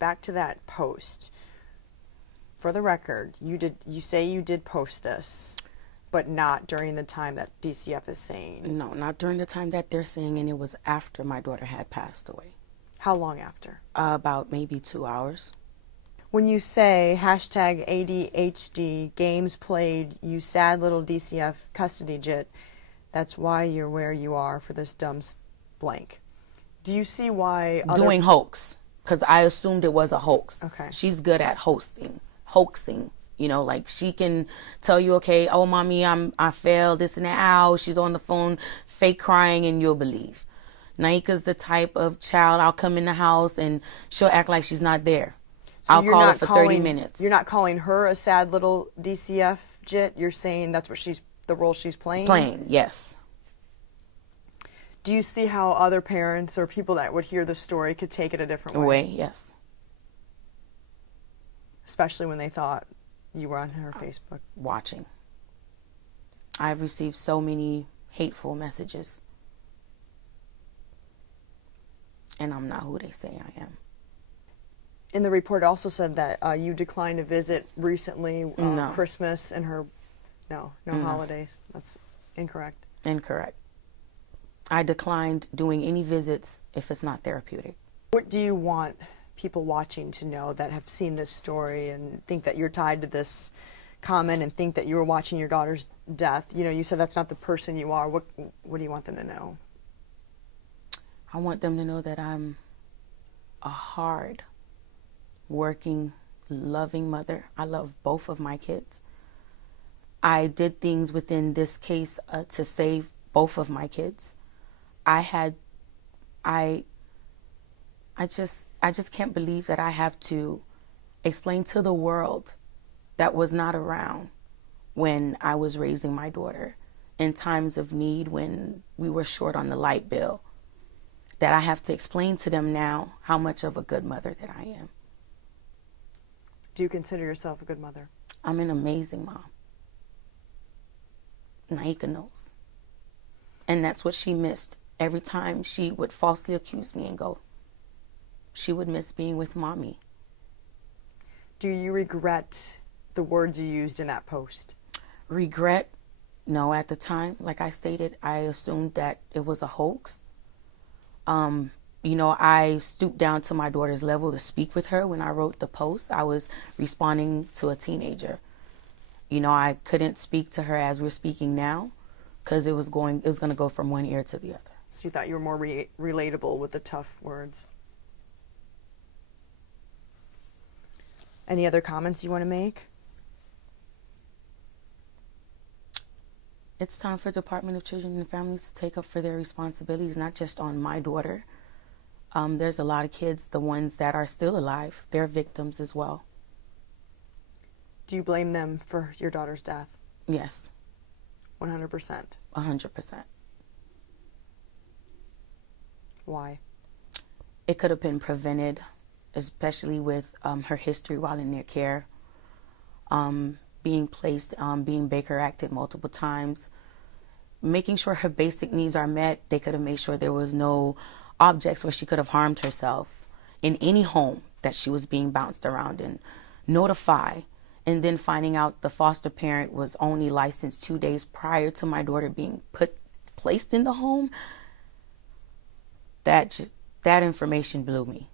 back to that post. For the record, you say you did post this, but not during the time that DCF is saying. No, not during the time that they're saying, and it was after my daughter had passed away. How long after? About maybe 2 hours. When you say hashtag ADHD, games played, you sad little DCF custody jit, that's why you're where you are for this dumb blank. Do you see why doing hoax, because I assumed it was a hoax. Okay. She's good at hoaxing. You know, like she can tell you, okay, oh, mommy, I failed, this and that. Ow, she's on the phone, fake crying, and you'll believe. Naika's the type of child, I'll come in the house and she'll act like she's not there. So I'll call her for 30 minutes. You're not calling her a sad little DCF jit. You're saying that's what the role she's playing? Playing, yes. Do you see how other parents or people that would hear the story could take it a different way? Yes. Especially when they thought you were on her Facebook. Watching. I've received so many hateful messages. And I'm not who they say I am. In the report, it also said that you declined a visit recently, No. Christmas and her, no holidays. That's incorrect. Incorrect. I declined doing any visits if it's not therapeutic. What do you want people watching to know that have seen this story and think that you're tied to this comment and think that you were watching your daughter's death? You know, you said that's not the person you are. What do you want them to know? I want them to know that I'm a hard working, loving mother. I love both of my kids. I did things within this case to save both of my kids. I just can't believe that I have to explain to the world that was not around when I was raising my daughter in times of need when we were short on the light bill, that I have to explain to them now how much of a good mother that I am. Do you consider yourself a good mother? I'm an amazing mom. Naika knows. And that's what she missed. Every time she would falsely accuse me and go, she would miss being with mommy. Do you regret the words you used in that post? Regret? No, at the time, like I stated, I assumed that it was a hoax. You know, I stooped down to my daughter's level to speak with her when I wrote the post. I was responding to a teenager. You know, I couldn't speak to her as we're speaking now because it was going to go from one ear to the other. So you thought you were more relatable with the tough words. Any other comments you want to make? It's time for Department of Children and Families to take up for their responsibilities, not just on my daughter. There's a lot of kids, the ones that are still alive, they're victims as well. Do you blame them for your daughter's death? Yes. 100%? 100%. Why? It could have been prevented, especially with her history while in their care. Being placed, being Baker acted multiple times, making sure her basic needs are met. They could have made sure there was no objects where she could have harmed herself in any home that she was being bounced around in. Notify, and then finding out the foster parent was only licensed 2 days prior to my daughter being placed in the home. That information blew me.